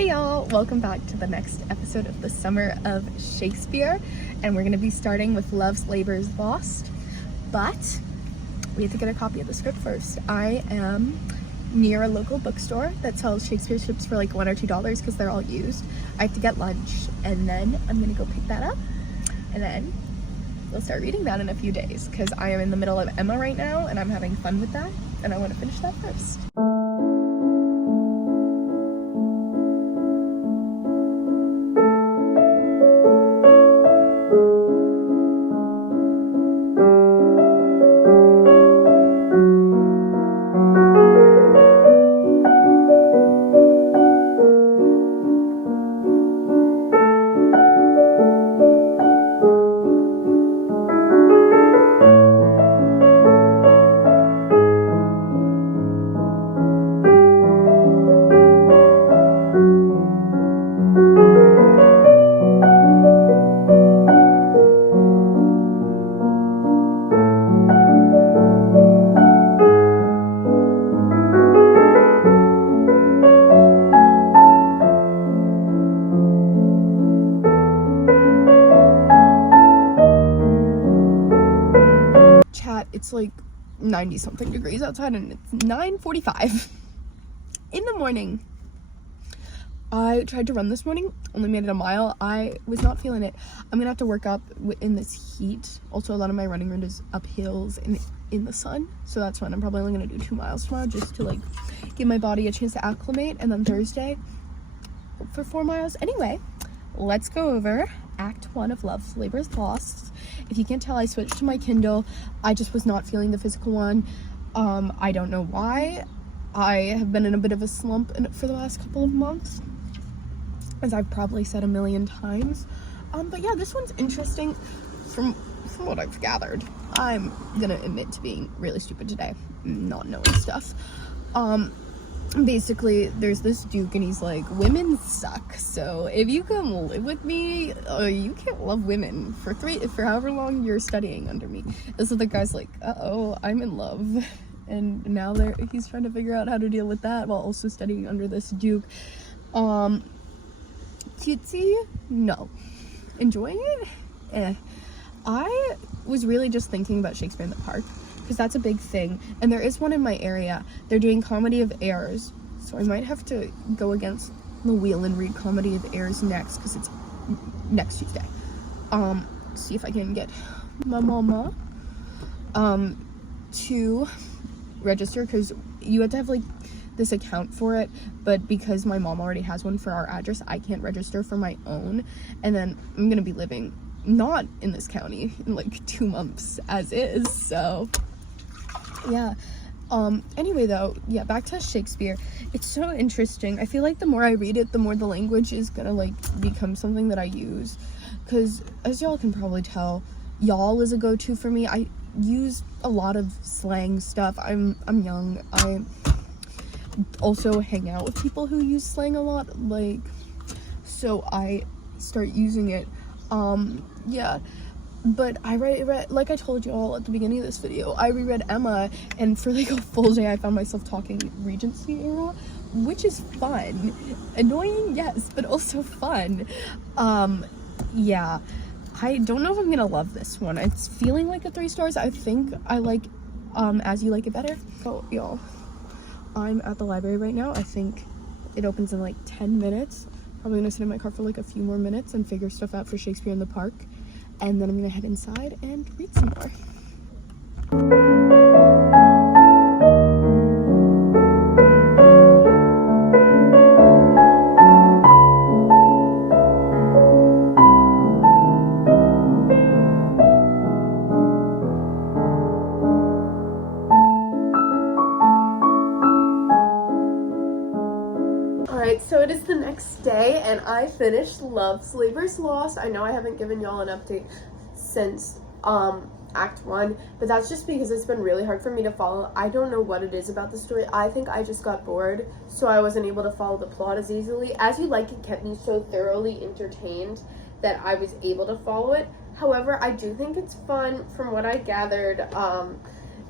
Hey y'all, welcome back to the next episode of the Summer of Shakespeare, and we're going to be starting with Love's Labour's Lost, but we have to get a copy of the script first. I am near a local bookstore that sells Shakespeare ships for like $1 or $2 because they're all used. I have to get lunch, and then I'm going to go pick that up, and then we'll start reading that in a few days because I am in the middle of Emma right now, and I'm having fun with that, and I want to finish that first. It's like 90 something degrees outside and it's 9:45 in the morning. I tried to run this morning, only made it a mile. I was not feeling it. I'm gonna have to work up in this heat. Also, a lot of my running route is up hills and in the sun, so that's fine. I'm probably only gonna do 2 miles tomorrow just to like give my body a chance to acclimate, and then Thursday for 4 miles. Anyway, let's go over Act 1 of Love's Labour's Lost. If you can't tell, I switched to my Kindle. I just was not feeling the physical one. I don't know why. I have been in a bit of a slump for the last couple of months, as I've probably said a million times. But yeah, this one's interesting from what I've gathered. I'm gonna admit to being really stupid today, not knowing stuff. Basically, there's this duke and he's like, women suck, so if you come live with me, you can't love women for however long you're studying under me. And so the guy's like, uh-oh, I'm in love. And now he's trying to figure out how to deal with that while also studying under this duke. Cutesy? No. Enjoying it? Eh. I was really just thinking about Shakespeare in the Park, because that's a big thing, and there is one in my area. They're doing Comedy of Errors, so I might have to go against the wheel and read Comedy of Errors next, because it's next Tuesday. See if I can get my mama to register, because you have to have like this account for it, but because my mom already has one for our address, I can't register for my own, and then I'm gonna be living not in this county in like 2 months as is, so yeah. Anyway though, yeah, back to Shakespeare. It's so interesting. I feel like the more I read it, the more the language is gonna like become something that I use, because as y'all can probably tell, y'all is a go-to for me. I use a lot of slang stuff. I'm young. I also hang out with people who use slang a lot, like, so I start using it. Yeah, but I read, like I told you all at the beginning of this video, I reread Emma, and for like a full day I found myself talking Regency era, which is fun. Annoying, yes, but also fun. Yeah, I don't know if I'm gonna love this one. It's feeling like a 3 stars. I think I like As You Like It better. So y'all, I'm at the library right now. I think it opens in like 10 minutes. Probably gonna sit in my car for like a few more minutes and figure stuff out for Shakespeare in the Park, and then I'm gonna head inside and read some more. Alright, so it is the next day, and I finished Love's Labour's Lost. I know I haven't given y'all an update since Act 1, but that's just because it's been really hard for me to follow. I don't know what it is about the story. I think I just got bored, so I wasn't able to follow the plot as easily. As You Like It kept me so thoroughly entertained that I was able to follow it. However, I do think it's fun. From what I gathered,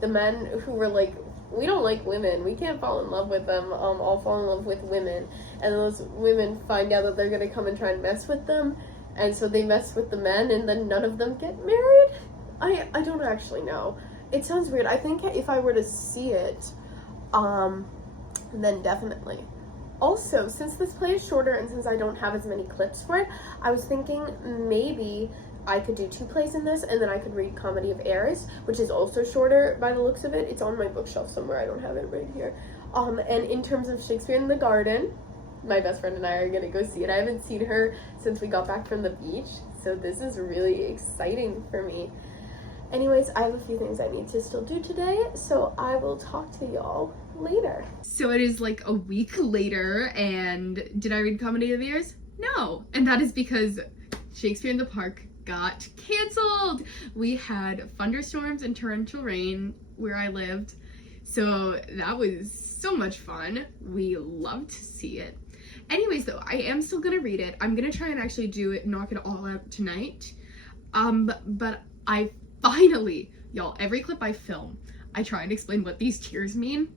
the men who were like we don't like women. We can't fall in love with them. All fall in love with women, and those women find out that they're gonna come and try and mess with them, and so they mess with the men, and then none of them get married. I don't actually know. It sounds weird. I think if I were to see it, then definitely. Also, since this play is shorter and since I don't have as many clips for it, I was thinking maybe I could do 2 plays in this, and then I could read Comedy of Errors, which is also shorter by the looks of it. It's on my bookshelf somewhere. I don't have it right here. And in terms of Shakespeare in the Garden, my best friend and I are gonna go see it. I haven't seen her since we got back from the beach, so this is really exciting for me. Anyways, I have a few things I need to still do today, so I will talk to y'all later. So it is like a week later, and did I read Comedy of Errors? No. And that is because Shakespeare in the Park got canceled. We had thunderstorms and torrential rain where I lived, so that was so much fun. We loved to see it. Anyways, though, I am still gonna read it. I'm gonna try and actually knock it all out tonight. But I finally, y'all, every clip I film, I try and explain what these tiers mean.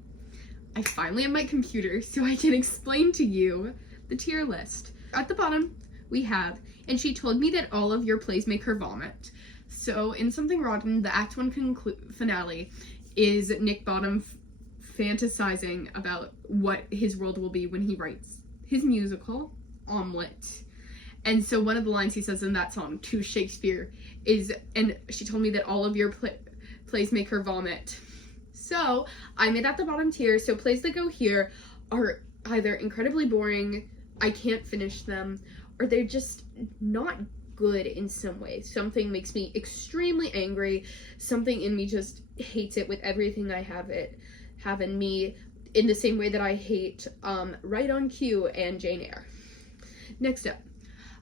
I finally have my computer so I can explain to you the tier list. At the bottom, we have, and she told me that all of your plays make her vomit. So in Something Rotten, the Act 1 finale is Nick Bottom fantasizing about what his world will be when he writes his musical, Omelette. And so one of the lines he says in that song to Shakespeare is, and she told me that all of your plays make her vomit. So I'm at the bottom tier, so plays that go here are either incredibly boring, I can't finish them, or they're just not good in some way. Something makes me extremely angry, something in me just hates it with everything I have in me, in the same way that I hate Right on Cue and Jane Eyre. Next up,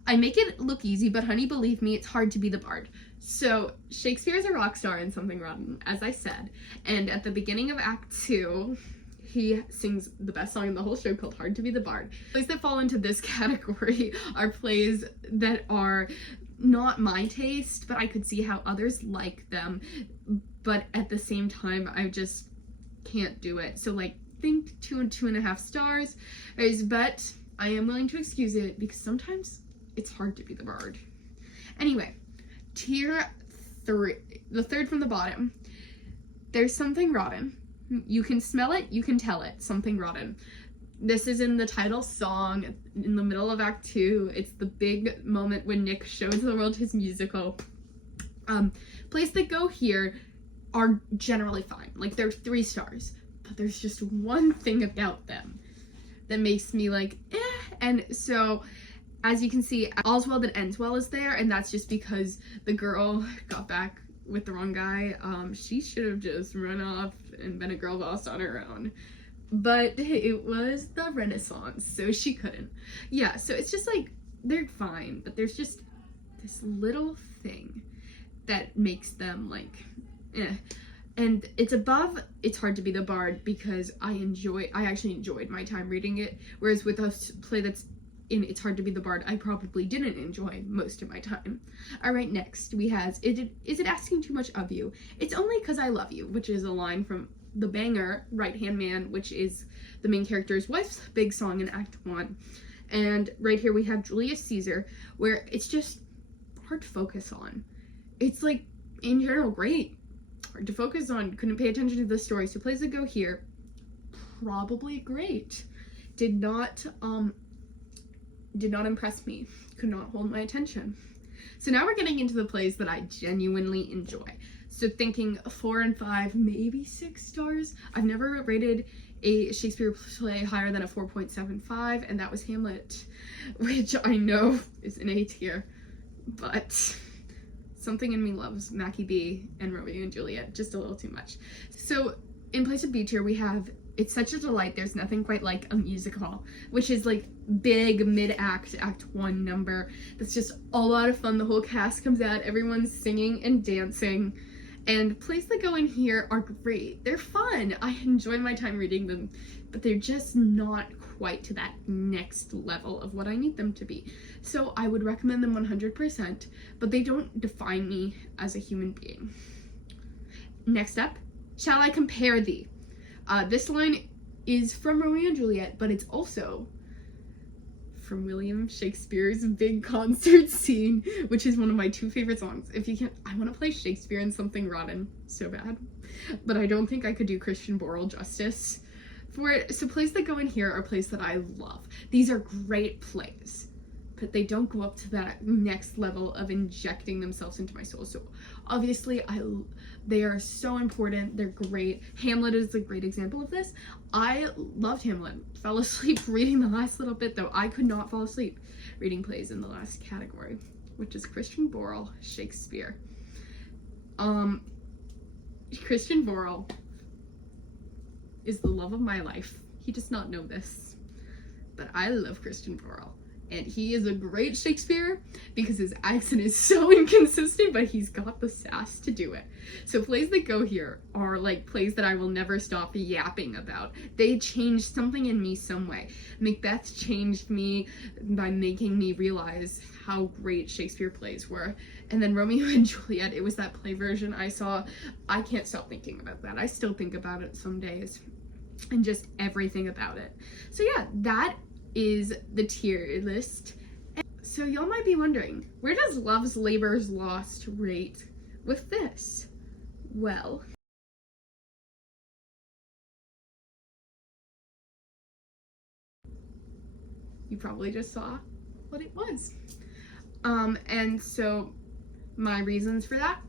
I make it look easy, but honey, believe me, it's hard to be the bard. So Shakespeare is a rock star in Something Rotten, as I said, and at the beginning of Act 2, he sings the best song in the whole show called Hard to be the Bard. Plays that fall into this category are plays that are not my taste, but I could see how others like them, but at the same time, I just can't do it. So like, think 2 and 2.5 stars, but I am willing to excuse it because sometimes it's hard to be the bard. Anyway, tier 3, the third from the bottom, there's Something Rotten. You can smell it, you can tell it, Something Rotten. This is in the title song, in the middle of Act 2. It's the big moment when Nick shows the world his musical. Plays that go here are generally fine. Like, they're 3 stars, but there's just one thing about them that makes me like, eh. And so, as you can see, All's Well That Ends Well is there, and that's just because the girl got back with the wrong guy. She should have just run off and been a girl boss on her own. But it was the Renaissance, so she couldn't. Yeah, so it's just like, they're fine, but there's just this little thing that makes them like, eh. And it's above It's Hard to be the Bard because I actually enjoyed my time reading it, whereas with a play that's in It's Hard to be the Bard, I probably didn't enjoy most of my time. Alright, next we have, Is it asking too much of you? It's only 'cause I love you, which is a line from the banger Right Hand Man, which is the main character's wife's big song in Act 1. And right here we have Julius Caesar, where it's just hard to focus on. It's like, in general, great. Hard to focus on, couldn't pay attention to the story. So plays that go here, probably great. Did not impress me, could not hold my attention. So now we're getting into the plays that I genuinely enjoy. So thinking 4 and 5, maybe 6 stars. I've never rated a Shakespeare play higher than a 4.75, and that was Hamlet, which I know is an A tier, but something in me loves Mackie B and Romeo and Juliet just a little too much. So in place of B tier, we have It's Such a Delight, There's Nothing Quite Like a Musical, which is like big mid-act, Act 1 number that's just a lot of fun. The whole cast comes out, everyone's singing and dancing, and plays that go in here are great. They're fun. I enjoy my time reading them, but they're just not quite to that next level of what I need them to be. So I would recommend them 100%, but they don't define me as a human being. Next up, Shall I Compare Thee? This line is from Romeo and Juliet, but it's also from William Shakespeare's big concert scene, which is one of my 2 favorite songs. If you can't, I want to play Shakespeare in something rotten so bad, but I don't think I could do Christian Borle justice for it. So plays that go in here are plays that I love. These are great plays, but they don't go up to that next level of injecting themselves into my soul. So obviously they are so important. They're great. Hamlet is a great example of this. I loved Hamlet. Fell asleep reading the last little bit, though. I could not fall asleep reading plays in the last category, which is Christian Borle, Shakespeare. Christian Borle is the love of my life. He does not know this, but I love Christian Borle. And he is a great Shakespeare because his accent is so inconsistent, but he's got the sass to do it. So plays that go here are like plays that I will never stop yapping about. They changed something in me some way. Macbeth changed me by making me realize how great Shakespeare plays were. And then Romeo and Juliet, it was that play version I saw. I can't stop thinking about that. I still think about it some days and just everything about it. So yeah, that is the tier list. So y'all might be wondering, where does Love's Labour's Lost rate with this? Well, you probably just saw what it was. And so my reasons for that,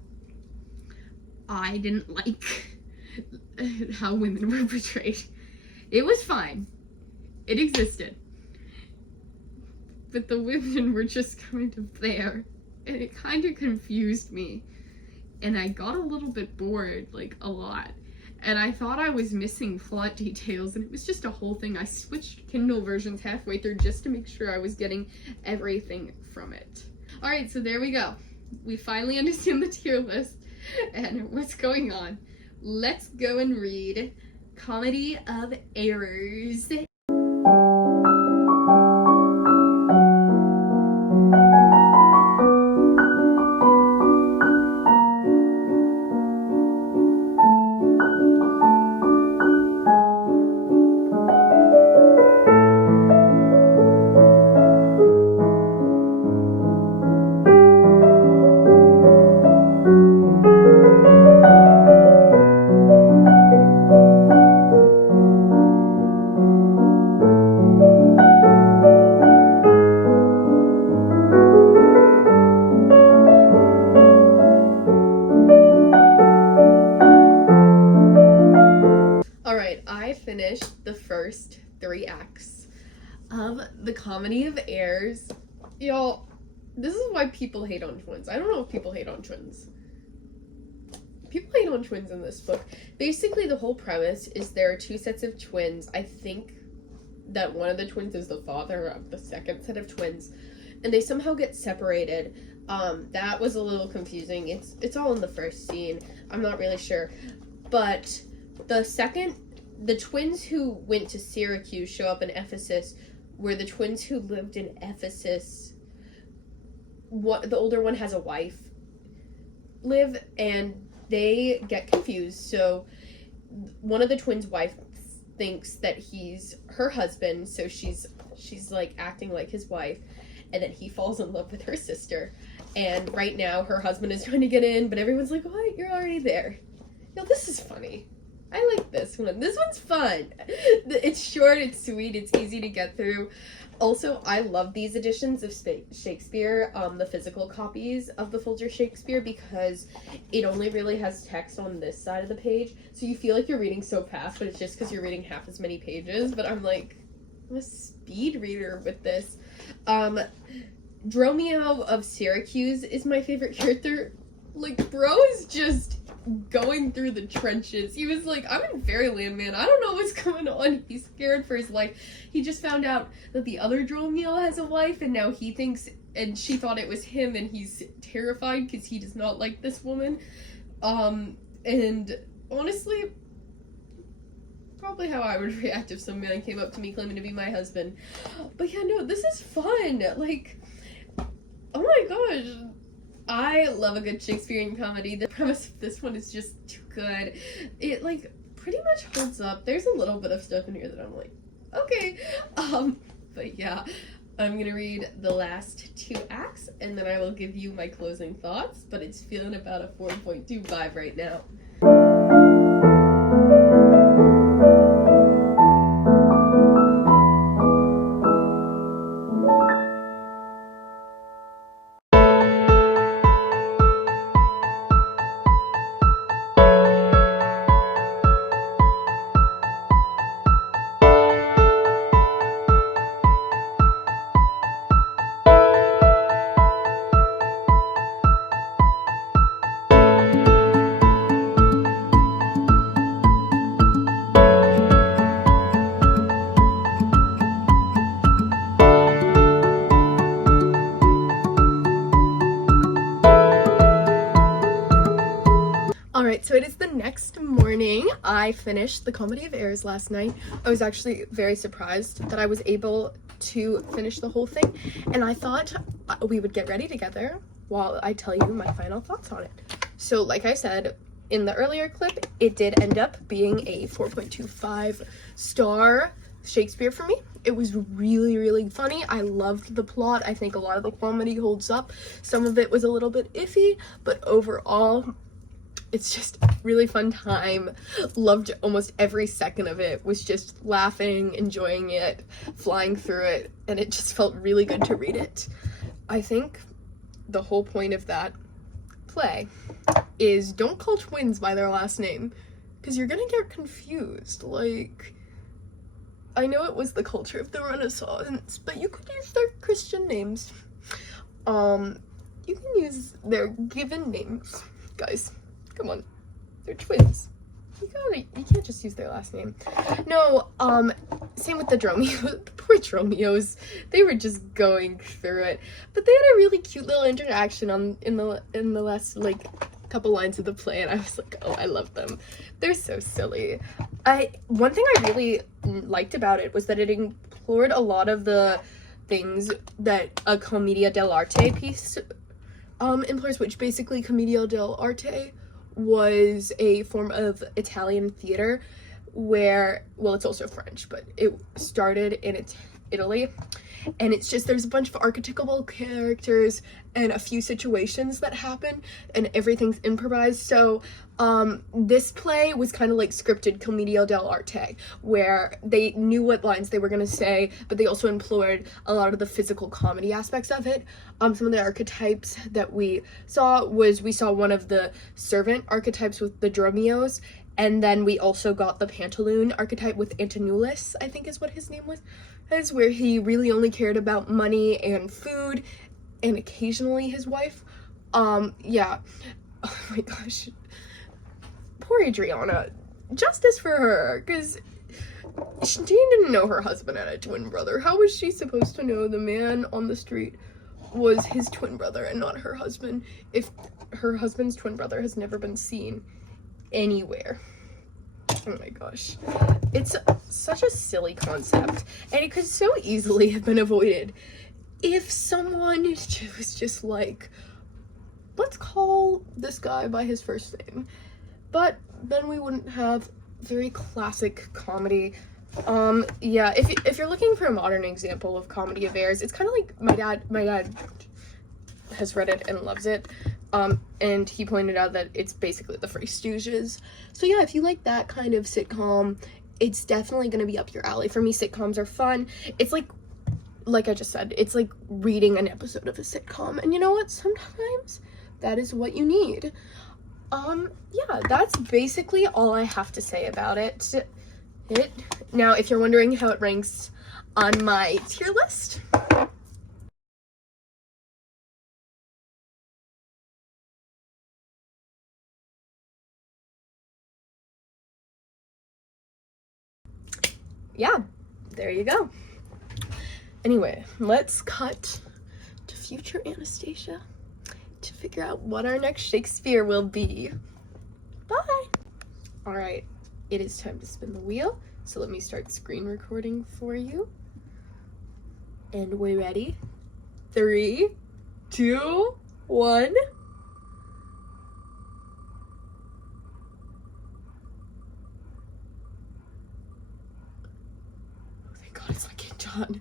I didn't like how women were portrayed. It was fine. It existed. But the women were just kind of there, and it kind of confused me, and I got a little bit bored, like a lot, and I thought I was missing plot details, and it was just a whole thing. I switched Kindle versions halfway through just to make sure I was getting everything from it. Alright, so there we go. We finally understand the tier list and what's going on. Let's go and read Comedy of Errors. Finished the first 3 acts of the Comedy of Errors. Y'all, this is why people hate on twins. I don't know if people hate on twins. People hate on twins in this book. Basically, the whole premise is there are 2 sets of twins. I think that one of the twins is the father of the second set of twins, and they somehow get separated. That was a little confusing. It's all in the first scene. I'm not really sure. But the twins who went to Syracuse show up in Ephesus, where the twins who lived in Ephesus, the older one has a wife, live, and they get confused. So one of the twins' wife thinks that he's her husband, so she's like acting like his wife, and then he falls in love with her sister. And right now her husband is trying to get in, but everyone's like, "What? You're already there." Yo, this is funny. I like this one. This one's fun. It's short, it's sweet, it's easy to get through. Also, I love these editions of Shakespeare, the physical copies of the Folger Shakespeare, because it only really has text on this side of the page, so you feel like you're reading so fast, but it's just because you're reading half as many pages. But I'm a speed reader with this. Dromio of Syracuse is my favorite character. Like, bro is just going through the trenches. He was like, I'm in Fairyland, man. I don't know what's going on. He's scared for his life. He just found out that the other Dromio has a wife, and now he thinks, and she thought it was him, and he's terrified because he does not like this woman. And honestly, probably how I would react if some man came up to me claiming to be my husband. But yeah, no, this is fun. Like, oh my gosh. I love a good Shakespearean comedy. The premise of this one is just too good. It, like, pretty much holds up. There's a little bit of stuff in here that I'm like, okay. But yeah, I'm gonna read the last 2 acts and then I will give you my closing thoughts, but it's feeling about a 4.25 right now. Alright, so it is the next morning. I finished the Comedy of Errors last night. I was actually very surprised that I was able to finish the whole thing, and I thought we would get ready together while I tell you my final thoughts on it. So like I said in the earlier clip, it did end up being a 4.25 star Shakespeare for me. It was really, really funny. I loved the plot. I think a lot of the comedy holds up. Some of it was a little bit iffy, but overall, it's just a really fun time. Loved almost every second of it. Was just laughing, enjoying it, flying through it, and it just felt really good to read it. I think the whole point of that play is don't call twins by their last name, because you're gonna get confused. Like, I know it was the culture of the Renaissance, but you could use their Christian names. You can use their given names, guys. Come on, they're twins. You can't just use their last name. No, same with the Dromios. The poor Dromios. They were just going through it. But they had a really cute little interaction in the last, like, couple lines of the play, and I was like, oh, I love them. They're so silly. One thing I really liked about it was that it explored a lot of the things that a commedia dell'arte piece employs, which basically commedia dell'arte was a form of Italian theater where, well, it's also French, but it started in Italy, and it's just, there's a bunch of archetypal characters and a few situations that happen, and everything's improvised. So this play was kind of like scripted commedia dell'arte, where they knew what lines they were going to say, but they also employed a lot of the physical comedy aspects of it. Some of the archetypes that we saw one of the servant archetypes with the Dromios, and then we also got the pantaloon archetype with Antinous, I think is what his name was, where he really only cared about money and food, and occasionally his wife. Yeah. Oh my gosh. Poor Adriana. Justice for her, because she didn't know her husband had a twin brother. How was she supposed to know the man on the street was his twin brother and not her husband if her husband's twin brother has never been seen anywhere? Oh my gosh. It's such a silly concept, and it could so easily have been avoided if someone was just like, let's call this guy by his first name. But then we wouldn't have very classic comedy. Yeah, if you're looking for a modern example of comedy of errors, it's kind of like my dad has read it and loves it. And he pointed out that it's basically the Three Stooges. So yeah, if you like that kind of sitcom, it's definitely gonna be up your alley. For me, sitcoms are fun. It's like I just said, it's like reading an episode of a sitcom. And you know what? Sometimes that is what you need. Yeah, that's basically all I have to say about it. Now, if you're wondering how it ranks on my tier list, yeah, there you go. Anyway, let's cut to future Anastasia to figure out what our next Shakespeare will be. Bye! Alright, it is time to spin the wheel, so let me start screen recording for you. And we're ready. 3, 2, 1. on.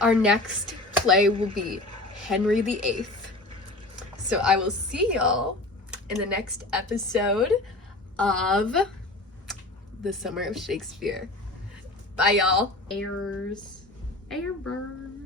Our next play will be Henry VIII. So I will see y'all in the next episode of The Summer of Shakespeare. Bye, y'all. Airs. Airverse.